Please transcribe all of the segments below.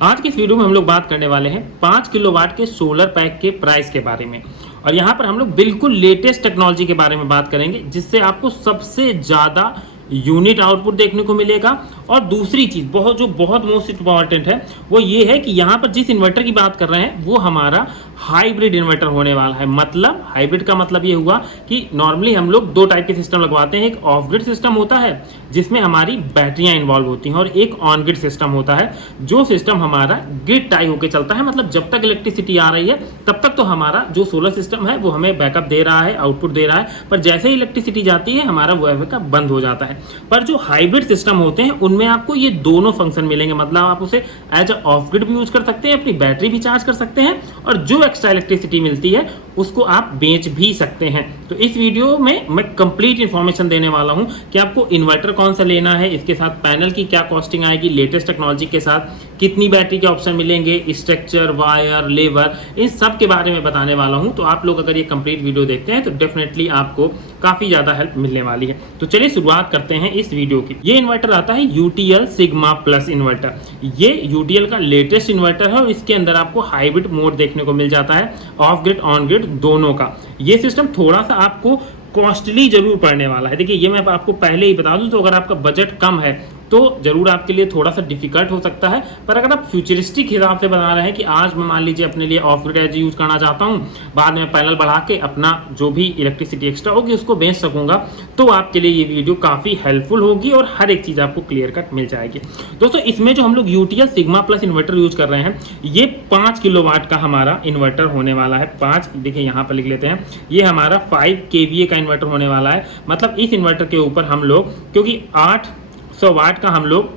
आज की इस वीडियो में हम लोग बात करने वाले हैं 5 किलोवाट के सोलर पैक के प्राइस के बारे में। और यहाँ पर हम लोग बिल्कुल लेटेस्ट टेक्नोलॉजी के बारे में बात करेंगे जिससे आपको सबसे ज़्यादा यूनिट आउटपुट देखने को मिलेगा। और दूसरी चीज़ बहुत मोस्ट इम्पॉर्टेंट है वो ये है कि यहाँ पर जिस इन्वर्टर की बात कर रहे हैं वो हमारा हाइब्रिड इन्वर्टर होने वाला है। मतलब हाइब्रिड का मतलब ये हुआ कि नॉर्मली हम लोग दो टाइप के सिस्टम लगवाते हैं। एक ऑफ ग्रिड सिस्टम होता है जिसमें हमारी बैटरियां इन्वॉल्व होती हैं, और एक ऑन ग्रिड सिस्टम होता है जो सिस्टम हमारा ग्रिड टाई होकर चलता है। मतलब जब तक इलेक्ट्रिसिटी आ रही है तब तक तो हमारा जो सोलर सिस्टम है वो हमें बैकअप दे रहा है, आउटपुट दे रहा है, पर जैसे ही इलेक्ट्रिसिटी जाती है हमारा वो बैकअप बंद हो जाता है। पर जो हाइब्रिड सिस्टम होते हैं उनमें आपको ये दोनों फंक्शन मिलेंगे। मतलब आप उसे एज अ ऑफ ग्रिड भी यूज कर सकते हैं, अपनी बैटरी भी चार्ज कर सकते हैं, और जो एक्स्ट्रा इलेक्ट्रिसिटी मिलती है उसको आप बेच भी सकते हैं। तो इस वीडियो में मैं कंप्लीट इंफॉर्मेशन देने वाला हूं कि आपको इन्वर्टर कौन सा लेना है, इसके साथ पैनल की क्या कॉस्टिंग आएगी, लेटेस्ट टेक्नोलॉजी के साथ कितनी बैटरी के ऑप्शन मिलेंगे, स्ट्रक्चर, वायर, लेबर, इन सब के बारे में बताने वाला हूं। तो आप लोग अगर ये कंप्लीट वीडियो देखते हैं तो डेफिनेटली आपको काफी ज्यादा हेल्प मिलने वाली है। तो चलिए शुरुआत करते हैं इस वीडियो की। ये इन्वर्टर आता है यूटीएल सिग्मा प्लस इन्वर्टर। ये यूटीएल का लेटेस्ट इन्वर्टर है और इसके अंदर आपको हाइब्रिड मोड देखने को मिल जाता है, ऑफ ग्रिड ऑन ग्रिड दोनों का। ये सिस्टम थोड़ा सा आपको कॉस्टली जरूर पड़ने वाला है। देखिए ये मैं आपको पहले ही बता दूं, तो अगर आपका बजट कम है तो जरूर आपके लिए थोड़ा सा डिफिकल्ट हो सकता है। पर अगर आप फ्यूचरिस्टिक हिसाब से बता रहे हैं कि आज मैं मान लीजिए अपने लिए ऑफ ग्रिड एज यूज करना चाहता हूं, बाद में पैनल बढ़ा के अपना जो भी इलेक्ट्रिसिटी एक्स्ट्रा होगी उसको बेच सकूंगा, तो आपके लिए ये वीडियो काफी हेल्पफुल होगी और हर एक चीज आपको क्लियर कट मिल जाएगी। दोस्तों इसमें जो हम लोग UTL sigma plus inverter use कर रहे हैं ये 5 किलोवाट का हमारा इन्वर्टर होने वाला है। 5 देखिए यहाँ पर लिख लेते हैं, ये हमारा 5 kVA का इन्वर्टर होने वाला है। मतलब इस इन्वर्टर के ऊपर हम लोग, क्योंकि 800 वाट का हम लोग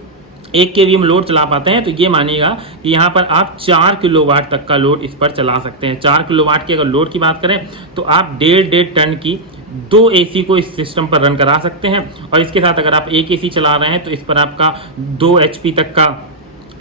1 kVA में लोड चला पाते हैं, तो ये मानिएगा कि यहाँ पर आप 4 किलोवाट तक का लोड इस पर चला सकते हैं। 4 किलोवाट की अगर लोड की बात करें तो आप 1.5 टन की 2 AC को इस सिस्टम पर रन करा सकते हैं। और इसके साथ अगर आप 1 AC चला रहे हैं तो इस पर आपका 2 HP तक का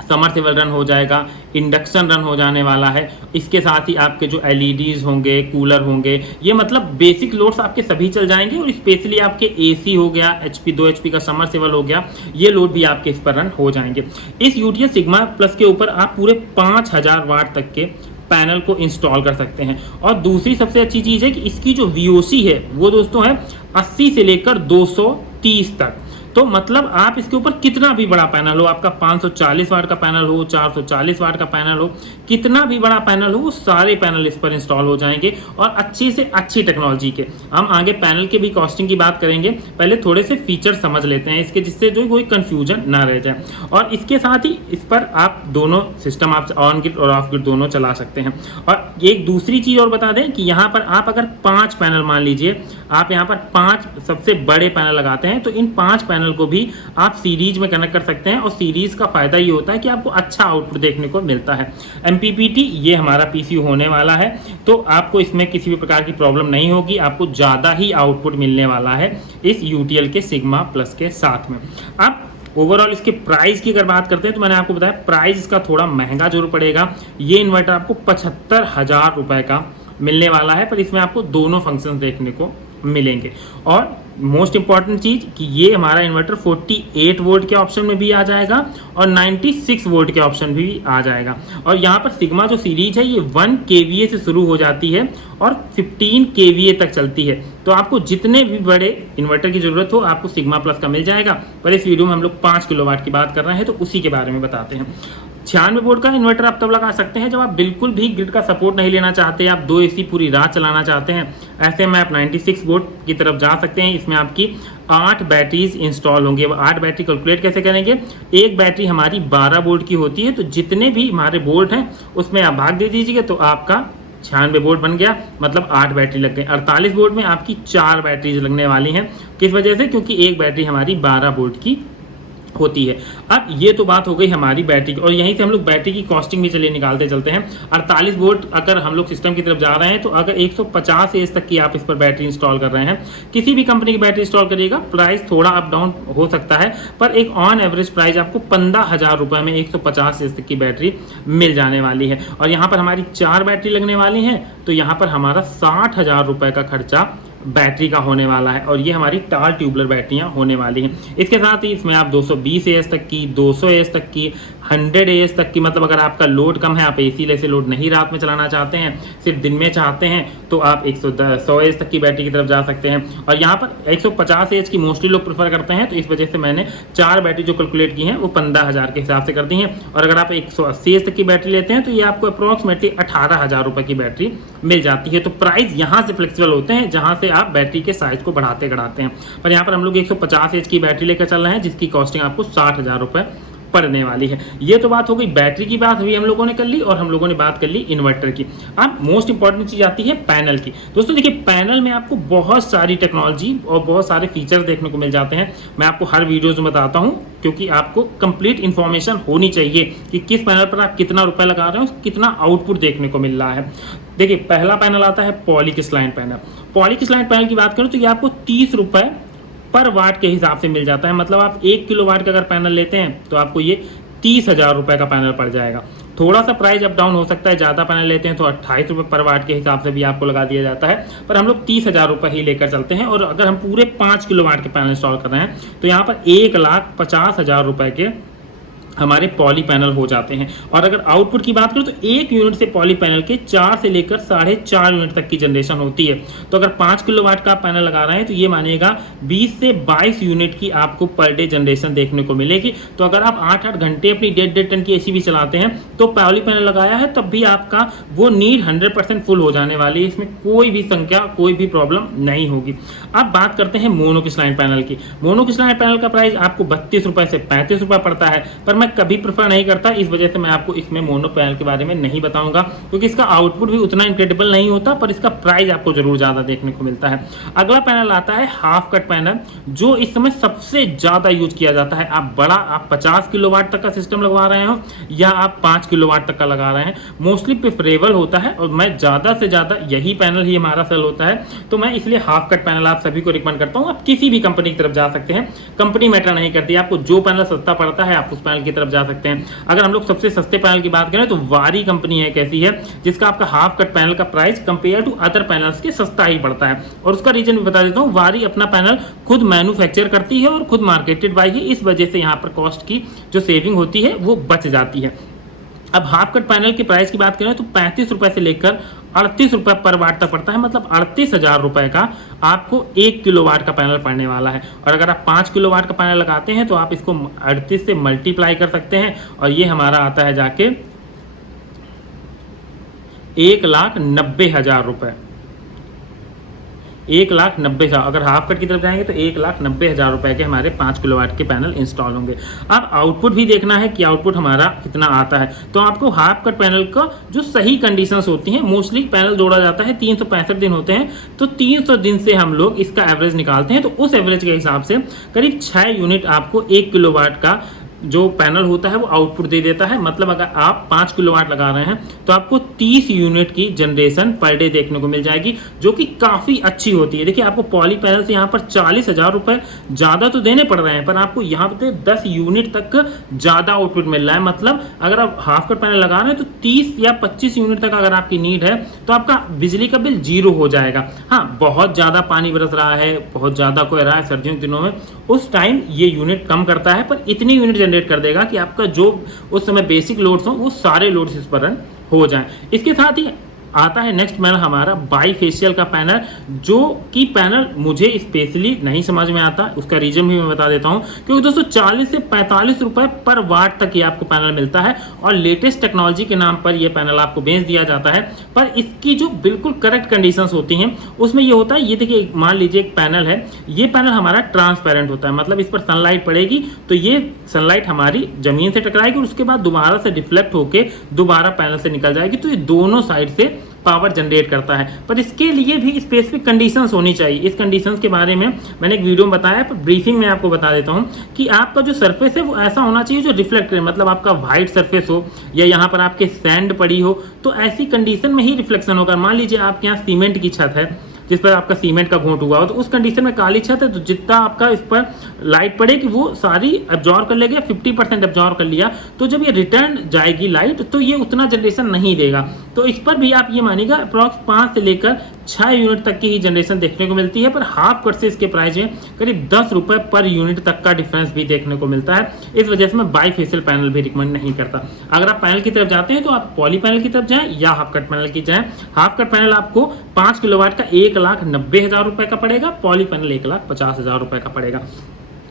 समरसेबल रन हो जाएगा, इंडक्शन रन हो जाने वाला है। इसके साथ ही आपके जो LEDs होंगे, कूलर होंगे, ये मतलब बेसिक लोड्स आपके सभी चल जाएंगे। और स्पेशली आपके AC हो गया, 2 HP का समरसेबल हो गया, ये लोड भी आपके इस पर रन हो जाएंगे। इस यूटीएल सिग्मा प्लस के ऊपर आप पूरे 5000 वाट तक के पैनल को इंस्टॉल कर सकते हैं। और दूसरी सबसे अच्छी चीज़ है कि इसकी जो VOC है वो दोस्तों है 80 से लेकर 230 तक। तो मतलब आप इसके ऊपर कितना भी बड़ा पैनल हो, आपका 540 वाट का पैनल हो, 440 वाट का पैनल हो, कितना भी बड़ा पैनल हो, वो सारे पैनल इस पर इंस्टॉल हो जाएंगे। और अच्छी से अच्छी टेक्नोलॉजी के, हम आगे पैनल के भी कॉस्टिंग की बात करेंगे, पहले थोड़े से फीचर समझ लेते हैं इसके, जिससे जो कोई कंफ्यूजन ना रह जाए। और इसके साथ ही इस पर आप दोनों सिस्टम आप ऑन ग्रिड और ऑफ ग्रिड दोनों चला सकते हैं। और एक दूसरी चीज़ और बता दें कि यहाँ पर आप अगर 5 पैनल, मान लीजिए आप यहाँ पर 5 सबसे बड़े पैनल लगाते हैं, तो इन 5 पैनल को भी आप सीरीज में कनेक्ट कर सकते हैं। और सीरीज का फायदा ये होता है कि आपको अच्छा आउटपुट देखने को मिलता है। MPPT ये हमारा PCU होने वाला है, तो आपको इसमें किसी भी प्रकार की प्रॉब्लम नहीं होगी, आपको ज़्यादा ही आउटपुट मिलने वाला है इस यूटीएल के सिग्मा प्लस के साथ में। अब ओवरऑल इसके प्राइस की अगर बात करते हैं तो मैंने आपको बताया प्राइस इसका थोड़ा महंगा जरूर पड़ेगा। ये इन्वर्टर आपको 75,000 रुपए का मिलने वाला है, पर इसमें आपको दोनों फंक्शन देखने को मिलेंगे। और मोस्ट इंपॉर्टेंट चीज कि ये हमारा इन्वर्टर 48 वोल्ट के ऑप्शन में भी आ जाएगा और 96 वोल्ट के ऑप्शन भी आ जाएगा। और यहाँ पर सिग्मा जो सीरीज है ये 1 kVA से शुरू हो जाती है और 15 kVA तक चलती है। तो आपको जितने भी बड़े इन्वर्टर की जरूरत हो आपको सिग्मा प्लस का मिल जाएगा। पर इस वीडियो में हम लोग 5 किलोवाट की बात कर रहे हैं तो उसी के बारे में बताते हैं। 96 वोल्ट का इन्वर्टर आप तब लगा सकते हैं जब आप बिल्कुल भी ग्रिड का सपोर्ट नहीं लेना चाहते, आप 2 AC पूरी रात चलाना चाहते हैं। ऐसे में आप 96 वोल्ट की तरफ जा सकते हैं। इसमें आपकी 8 बैटरीज इंस्टॉल होंगी। अब 8 बैटरी कैलकुलेट कैसे करेंगे, एक बैटरी हमारी 12 वोल्ट की होती है, तो जितने भी हमारे वोल्ट हैं उसमें आप भाग दे दीजिएगा तो आपका 96 वोल्ट बन गया। मतलब 8 बैटरी लग गई। 48 वोल्ट में आपकी 4 बैटरीज लगने वाली हैं। किस वजह से, क्योंकि एक बैटरी हमारी 12 वोल्ट की होती है। अब ये तो बात हो गई हमारी बैटरी की, और यहीं से हम लोग बैटरी की कॉस्टिंग भी चलिए निकालते चलते हैं। 48 वोल्ट अगर हम लोग सिस्टम की तरफ जा रहे हैं तो अगर 150 एज तक की आप इस पर बैटरी इंस्टॉल कर रहे हैं, किसी भी कंपनी की बैटरी इंस्टॉल करिएगा, प्राइस थोड़ा अप डाउन हो सकता है, पर एक ऑन एवरेज प्राइस आपको 15,000 रुपये में 150 एज तक की बैटरी मिल जाने वाली है। और यहाँ पर हमारी 4 बैटरी लगने वाली हैं, तो यहाँ पर हमारा 60,000 रुपये का खर्चा बैटरी का होने वाला है। और ये हमारी टाल ट्यूबलर बैटरियां होने वाली हैं। इसके साथ ही इसमें आप 220 एएच तक की, 200 एएच तक की, 100 AH तक की, मतलब अगर आपका लोड कम है, आप AC से लोड नहीं रात में चलाना चाहते हैं, सिर्फ दिन में चाहते हैं, तो आप 100 AH तक की बैटरी की तरफ जा सकते हैं। और यहाँ पर 150 AH की मोस्टली लोग प्रेफर करते हैं, तो इस वजह से मैंने 4 बैटरी जो कैलकुलेट की हैं वो 15,000 के हिसाब से कर दी हैं। और अगर आप 180 AH तक की बैटरी लेते हैं तो ये आपको अप्रॉक्सीमेटली 18,000 रुपये की बैटरी मिल जाती है। तो प्राइस यहाँ से फ्लेक्सिबल होते हैं जहाँ से आप बैटरी के साइज को बढ़ाते घटाते हैं। पर यहाँ पर हम लोग 150 AH की बैटरी लेकर चल रहे हैं, जिसकी कॉस्टिंग आपको 60,000 रुपये पड़ने वाली है। ये तो बात हो गई बैटरी की, बात हुई हम लोगों ने कर ली, और हम लोगों ने बात कर ली इन्वर्टर की। अब मोस्ट इंपॉर्टेंट चीज आती है पैनल की। दोस्तों देखिए, पैनल में आपको बहुत सारी टेक्नोलॉजी और बहुत सारे फीचर्स देखने को मिल जाते हैं। मैं आपको हर वीडियोज में बताता हूँ, क्योंकि आपको कंप्लीट इन्फॉर्मेशन होनी चाहिए कि किस पैनल पर आप कितना रुपया लगा रहे हो, कितना आउटपुट देखने को मिल रहा है। देखिए, पहला पैनल आता है पॉलीक्रिस्टलाइन पैनल। पॉलीक्रिस्टलाइन पैनल की बात करूँ तो ये आपको 30 रुपये पर वाट के हिसाब से मिल जाता है। मतलब आप 1 किलोवाट का अगर पैनल लेते हैं तो आपको ये 30,000 रुपये का पैनल पड़ जाएगा। थोड़ा सा प्राइस अप डाउन हो सकता है, ज़्यादा पैनल लेते हैं तो 28 रुपये पर वाट के हिसाब से भी आपको लगा दिया जाता है, पर हम लोग 30,000 रुपये ही लेकर चलते हैं। और अगर हम पूरे 5 किलोवाट के पैनल इंस्टॉल कर रहे हैं तो यहाँ पर 1,50,000 रुपये के हमारे पॉली पैनल हो जाते हैं। और अगर आउटपुट की बात करें तो 1 यूनिट से पॉली पैनल के 4 से लेकर 4.5 यूनिट तक की जनरेशन होती है। तो अगर 5 किलोवाट का पैनल लगा रहे हैं तो ये मानेगा 20 से 22 यूनिट की आपको पर डे जनरेशन देखने को मिलेगी। तो अगर आप 8-8 घंटे अपनी 1.5 टन की AC भी चलाते हैं तो पॉली पैनल लगाया है, तब भी आपका वो नीड 100% फुल हो जाने वाली है। इसमें कोई भी संख्या, कोई भी प्रॉब्लम नहीं होगी। अब बात करते हैं मोनोक्रिस्टलाइन पैनल की। मोनोक्रिस्टलाइन पैनल का प्राइस आपको 32 रुपये से 35 रुपये पड़ता है, पर मैं कभी प्रेफर नहीं करता, इस वजह से मैं आपको इसमें मोनो पैनल के बारे में नहीं बताऊंगा, क्योंकि इसका आउटपुट भी उतना इनक्रेडिबल नहीं होता, पर इसका प्राइस आपको जरूर ज्यादा देखने को मिलता है। अगला पैनल आता है हाफ कट पैनल, जो इस समय सबसे ज्यादा यूज किया जाता है। आप 50 किलोवाट तक का सिस्टम लगवा रहे हो या आप 5 किलोवाट तक का लगा रहे हैं, मोस्टली प्रेफरेबल होता है, और मैं ज्यादा से ज्यादा यही पैनल ही हमारा सेल होता है, तो मैं इसलिए हाफ कट पैनल आप सभी को रिकमेंड करता हूँ। आप किसी भी कंपनी की तरफ जा सकते हैं, कंपनी मैटर नहीं करती, आपको जो पैनल सस्ता पड़ता है आप उस पैनल की तरफ जा सकते हैं। अगर हम लोग सबसे सस्ते पैनल की बात करें तो वारी कंपनी है, कैसी है, जिसका आपका हाफ कट पैनल का price compare to other panels के सस्ता ही पड़ता है। और उसका रीजन भी बता देता हूँ, वारी अपना पैनल खुद मैन्युफैक्चर करती है और खुद मार्केटेड बाई है, इस वजह से यहाँ पर कॉस्ट की जो सेविंग होती है वो बच जाती है। अब हाफ कट पैनल की प्राइस की बात करें तो 35 रुपए से लेकर 38 रुपये पर वाट तक पड़ता है। मतलब 38,000 रुपये का आपको 1 किलोवाट का पैनल पड़ने वाला है। और अगर आप 5 किलोवाट का पैनल लगाते हैं तो आप इसको 38 से मल्टीप्लाई कर सकते हैं, और ये हमारा आता है जाके 1,90,000 रुपये। 1,90,000। अगर हाफ कट की तरफ जाएंगे तो 1,90,000 रुपये के हमारे 5 किलोवाट के पैनल इंस्टॉल होंगे। अब आउटपुट भी देखना है कि आउटपुट हमारा कितना आता है, तो आपको हाफ कट पैनल का जो सही कंडीशंस होती हैं, मोस्टली पैनल जोड़ा जाता है 365 दिन होते हैं, तो 300 दिन से हम लोग इसका एवरेज निकालते हैं। तो उस एवरेज के हिसाब से करीब 6 यूनिट आपको 1 किलोवाट का जो पैनल होता है वो आउटपुट दे देता है। मतलब अगर आप 5 किलोवाट लगा रहे हैं तो आपको 30 यूनिट की जनरेशन पर डे देखने को मिल जाएगी, जो कि काफ़ी अच्छी होती है। देखिए, आपको पॉली पैनल से यहाँ पर 40,000 रुपये ज़्यादा तो देने पड़ रहे हैं, पर आपको यहाँ पे 10 यूनिट तक ज़्यादा आउटपुट मिल रहा है। मतलब अगर आप हाफ कट पैनल लगा रहे हैं तो 30 या 25 यूनिट तक अगर आपकी नीड है तो आपका बिजली का बिल 0 हो जाएगा। हाँ, बहुत ज़्यादा पानी बरस रहा है, बहुत ज़्यादा कोई रहा है सर्दियों के दिनों में, उस टाइम ये यूनिट कम करता है, पर इतनी यूनिट जनरेट कर देगा कि आपका जो उस समय बेसिक लोड्स हो वो सारे लोड्स इस पर रन हो जाएं। इसके साथ ही आता है नेक्स्ट पैनल हमारा बाईफेशियल का पैनल, जो कि पैनल मुझे स्पेशली नहीं समझ में आता। उसका रीजन भी मैं बता देता हूं, क्योंकि दोस्तों 40 से 45 रुपए पर वाट तक ये आपको पैनल मिलता है, और लेटेस्ट टेक्नोलॉजी के नाम पर ये पैनल आपको बेच दिया जाता है। पर इसकी जो बिल्कुल करेक्ट कंडीशंस होती हैं उसमें ये होता है, ये देखिए मान लीजिए एक पैनल है, ये पैनल हमारा ट्रांसपेरेंट होता है, मतलब इस पर सनलाइट पड़ेगी तो ये सनलाइट हमारी जमीन से टकराएगी और उसके बाद दोबारा से डिफ्लेक्ट होकर दोबारा पैनल से निकल जाएगी, तो ये दोनों साइड से पावर जनरेट करता है। पर इसके लिए भी स्पेसिफिक कंडीशंस होनी चाहिए। इस कंडीशंस के बारे में मैंने एक वीडियो में बताया, पर ब्रीफिंग में आपको बता देता हूं कि आपका जो सरफेस है वो ऐसा होना चाहिए जो रिफ्लेक्ट करे, मतलब आपका व्हाइट सरफेस हो या यहाँ पर आपके सैंड पड़ी हो, तो ऐसी कंडीशन में ही रिफ्लेक्शन होगा। मान लीजिए आपके यहाँ सीमेंट की छत है जिस पर आपका सीमेंट का घोंट हुआ हो, तो उस कंडीशन में काली छत है तो जितना आपका इस पर लाइट पड़ेगी वो सारी एब्जॉर्ब कर लेगा, 50% एब्जॉर्ब कर लिया, तो जब ये रिटर्न जाएगी लाइट तो ये उतना जनरेशन नहीं देगा। तो इस पर भी आप ये मानिएगा अप्रॉक्स 5 से लेकर 6 यूनिट तक की ही जनरेशन देखने को मिलती है, पर हाफ कट से इसके प्राइस में करीब 10 रुपए पर यूनिट तक का डिफरेंस भी देखने को मिलता है। इस वजह से मैं बाईफेशियल पैनल भी रिकमेंड नहीं करता। अगर आप पैनल की तरफ जाते हैं तो आप पॉली पैनल की तरफ जाएं या हाफ कट पैनल की जाएं। हाफ कट पैनल आपको 5 किलोवाट का 1,90,000 रुपए का पड़ेगा, पॉली पैनल 1,50,000 रुपए का पड़ेगा।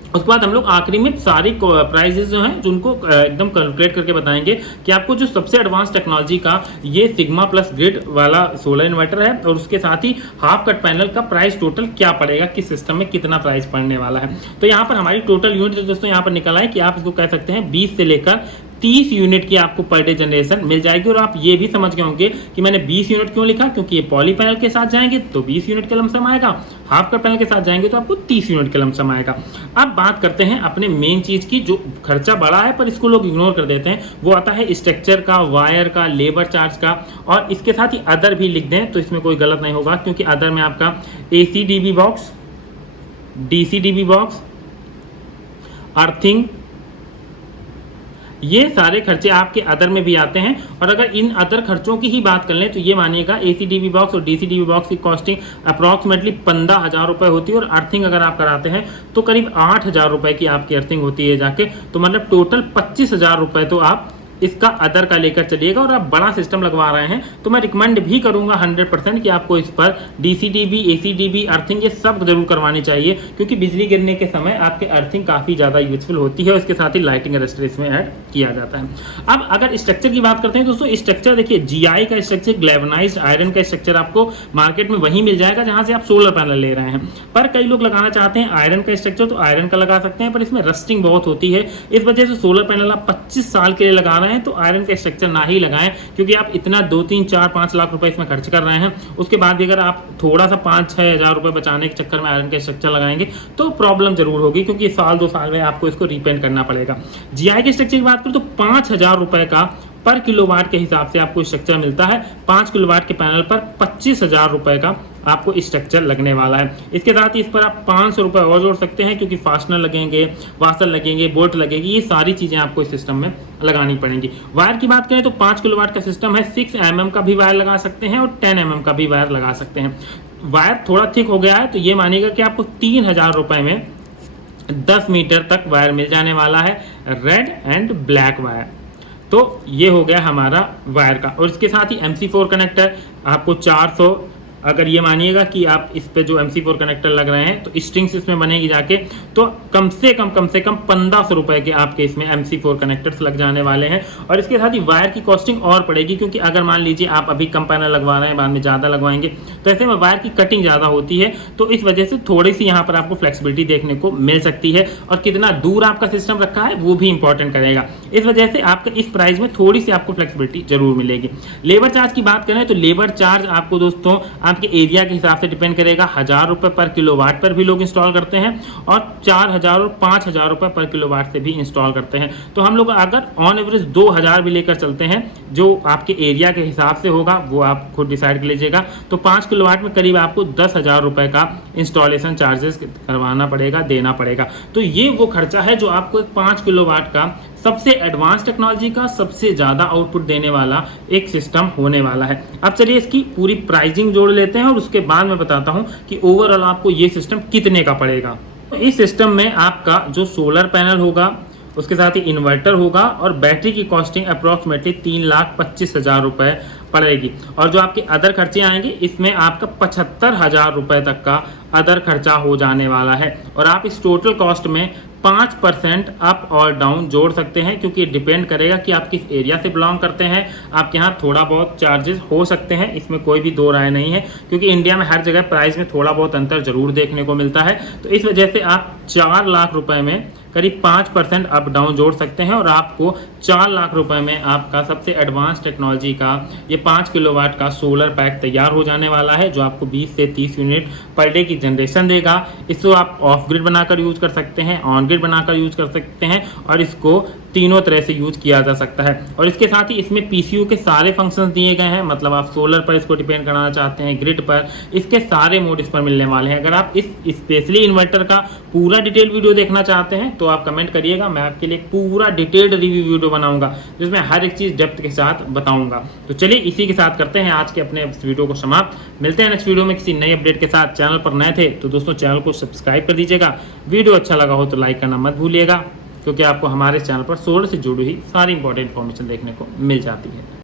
उसके बाद हम लोग आखिरी में सारी प्राइजेस जो हैं जिनको एकदम कैलकुलेट करके बताएंगे कि आपको जो सबसे एडवांस टेक्नोलॉजी का ये सिग्मा प्लस ग्रिड वाला सोलर इन्वर्टर है और उसके साथ ही हाफ कट पैनल का प्राइस टोटल क्या पड़ेगा, किस सिस्टम में कितना प्राइस पड़ने वाला है। तो यहाँ पर हमारी टोटल यूनिट दोस्तों यहाँ पर निकल आए कि आप इसको कह सकते हैं 20 से लेकर 30 यूनिट की आपको पर डे जनरेशन मिल जाएगी। और आप ये भी समझ गए होंगे कि मैंने 20 यूनिट क्यों लिखा, क्योंकि ये पॉली पैनल के साथ जाएंगे तो 20 यूनिट का लमसम आएगा, हाफ कट पैनल के साथ जाएंगे तो आपको 30 यूनिट का लमसम आएगा। अब बात करते हैं अपने मेन चीज की, जो खर्चा बड़ा है पर इसको लोग इग्नोर कर देते हैं, वो आता है स्ट्रक्चर का, वायर का, लेबर चार्ज का, और इसके साथ ही अदर भी लिख दें तो इसमें कोई गलत नहीं होगा, क्योंकि अदर में आपका AC DB box, DC DB box, earthing, ये सारे खर्चे आपके अदर में भी आते हैं। और अगर इन अदर खर्चों की ही बात कर लें तो ये मानिएगा AC DB बॉक्स और DC DB बॉक्स की कॉस्टिंग अप्रॉक्सीमेटली 15,000 रुपये होती है, और अर्थिंग अगर आप कराते हैं तो करीब 8,000 रुपये की आपकी अर्थिंग होती है जाके, तो मतलब टोटल 25,000 रुपये तो आप इसका अदर का लेकर चलिएगा। और आप बड़ा सिस्टम लगवा रहे हैं तो मैं रिकमेंड भी करूंगा 100% कि आपको इस पर DC DB, AC DB, earthing ये सब जरूर करवानी चाहिए, क्योंकि बिजली गिरने के समय आपके अर्थिंग काफ़ी ज़्यादा यूजफुल होती है। उसके साथ ही लाइटिंग अरेस्टर इसमें ऐड किया जाता है। अब अगर स्ट्रक्चर की बात करते हैं दोस्तों, स्ट्रक्चर देखिए GI का स्ट्रक्चर, ग्लैवनाइज्ड आयरन का स्ट्रक्चर आपको मार्केट में वहीं मिल जाएगा जहाँ से आप सोलर पैनल ले रहे हैं। पर कई लोग लगाना चाहते हैं आयरन का स्ट्रक्चर, तो आयरन का लगा सकते हैं, पर इसमें रस्टिंग बहुत होती है। इस वजह से सोलर पैनल आप 25 साल के लिए लगा रहे हैं तो आयरन का स्ट्रक्चर ना ही लगाएं, क्योंकि आप इतना 2, 3, 4, 5 लाख रुपए इसमें खर्च कर रहे हैं। उसके बाद भी अगर आप थोड़ा सा 5-6 हज़ार रुपए बचाने के चक्कर में आयरन का स्ट्रक्चर लगाएंगे तो प्रॉब्लम जरूर होगी, क्योंकि साल 2 साल में आपको इसको रिपेंट करना पड़ेगा। GI के स्ट्रक्चर की बात करूं तो 5,000 रुपए का पर किलोवाट के हिसाब से आपको स्ट्रक्चर मिलता है। 5 किलोवाट के पैनल पर 25,000 रुपए का आपको स्ट्रक्चर लगने वाला है। इसके साथ ही इस पर आप 500 रुपये और जोड़ सकते हैं, क्योंकि फास्टनर लगेंगे, वाशर लगेंगे, बोल्ट लगेगी, ये सारी चीज़ें आपको इस सिस्टम में लगानी पड़ेंगी। वायर की बात करें तो 5 किलोवाट का सिस्टम है, 6 mm का भी वायर लगा सकते हैं और 10 mm का भी वायर लगा सकते हैं। वायर थोड़ा थिक हो गया है तो ये मानिएगा कि आपको 3,000 रुपये में 10 मीटर तक वायर मिल जाने वाला है, रेड एंड ब्लैक वायर। तो ये हो गया हमारा वायर का। और इसके साथ ही MC4 कनेक्टर आपको 400, अगर ये मानिएगा कि आप इस पे जो MC4 कनेक्टर लग रहे हैं तो स्ट्रिंग्स इसमें बनेगी जाके, तो कम से कम 1500 रुपए के आपके इसमें MC4 कनेक्टर्स लग जाने वाले हैं। और इसके साथ ही वायर की कॉस्टिंग और पड़ेगी, क्योंकि अगर मान लीजिए आप अभी कम पैनल लगवा रहे हैं, बाद में ज़्यादा लगवाएंगे तो ऐसे में वायर की कटिंग ज़्यादा होती है, तो इस वजह से थोड़ी सी यहाँ पर आपको फ्लेक्सिबिलिटी देखने को मिल सकती है। और कितना दूर आपका सिस्टम रखा है वो भी इंपॉर्टेंट करेगा। इस वजह से आपका इस प्राइस में थोड़ी सी आपको फ्लेक्सिबिलिटी जरूर मिलेगी। लेबर चार्ज की बात करें तो लेबर चार्ज आपको दोस्तों आपके एरिया के हिसाब से डिपेंड करेगा। 1,000 रुपये पर किलोवाट पर भी लोग इंस्टॉल करते हैं और 4,000 और 5,000 रुपये पर किलोवाट से भी इंस्टॉल करते हैं। तो हम लोग अगर ऑन एवरेज 2,000 भी लेकर चलते हैं, जो आपके एरिया के हिसाब से होगा वो आप खुद डिसाइड कर लीजिएगा, तो 5 किलोवाट में करीब आपको 10,000 रुपये का इंस्टॉलेशन चार्जेस करवाना पड़ेगा, देना पड़ेगा। तो ये वो खर्चा है जो आपको 5 किलोवाट का सबसे एडवांस टेक्नोलॉजी का सबसे ज़्यादा आउटपुट देने वाला एक सिस्टम होने वाला है। अब चलिए इसकी पूरी प्राइसिंग जोड़ लेते हैं और उसके बाद मैं बताता हूं कि ओवरऑल आपको ये सिस्टम कितने का पड़ेगा। इस सिस्टम में आपका जो सोलर पैनल होगा, उसके साथ ही इन्वर्टर होगा और बैटरी की कॉस्टिंग अप्रॉक्सीमेटली 3,25,000 रुपये पड़ेगी। और जो आपके अदर खर्चे आएंगे इसमें आपका 75,000 रुपये तक का अदर खर्चा हो जाने वाला है। और आप इस टोटल कॉस्ट में 5% अप और डाउन जोड़ सकते हैं, क्योंकि डिपेंड करेगा कि आप किस एरिया से बिलोंग करते हैं। आपके यहाँ थोड़ा बहुत चार्जेस हो सकते हैं, इसमें कोई भी दो राय नहीं है, क्योंकि इंडिया में हर जगह प्राइस में थोड़ा बहुत अंतर जरूर देखने को मिलता है। तो इस वजह से आप 4 लाख रुपए में करीब 5% अप डाउन जोड़ सकते हैं और आपको 4 लाख रुपए में आपका सबसे एडवांस टेक्नोलॉजी का ये 5 किलोवाट का सोलर पैक तैयार हो जाने वाला है, जो आपको 20 से 30 यूनिट पर डे की जनरेशन देगा। इसको आप ऑफ ग्रिड बनाकर यूज कर सकते हैं, ऑन ग्रिड बनाकर यूज कर सकते हैं और इसको तीनों तरह से यूज किया जा सकता है। और इसके साथ ही इसमें पीसीयू के सारे फंक्शंस दिए गए हैं, मतलब आप सोलर पर इसको डिपेंड कराना चाहते हैं, ग्रिड पर, इसके सारे मोड इस पर मिलने वाले हैं। अगर आप इस स्पेशली इन्वर्टर का पूरा डिटेल वीडियो देखना चाहते हैं तो आप कमेंट करिएगा, मैं आपके लिए पूरा डिटेल्ड रिव्यू वीडियो बनाऊंगा जिसमें हर एक चीज़ डेप्थ के साथ बताऊंगा। तो चलिए इसी के साथ करते हैं आज के अपने इस वीडियो को समाप्त। मिलते हैं नेक्स्ट वीडियो में किसी नई अपडेट के साथ। चैनल पर नए थे तो दोस्तों चैनल को सब्सक्राइब कर दीजिएगा, वीडियो अच्छा लगा हो तो लाइक करना मत भूलिएगा, क्योंकि आपको हमारे चैनल पर सोलर से जुड़ी हुई सारी इंपॉर्टेंट इन्फॉर्मेशन देखने को मिल जाती है।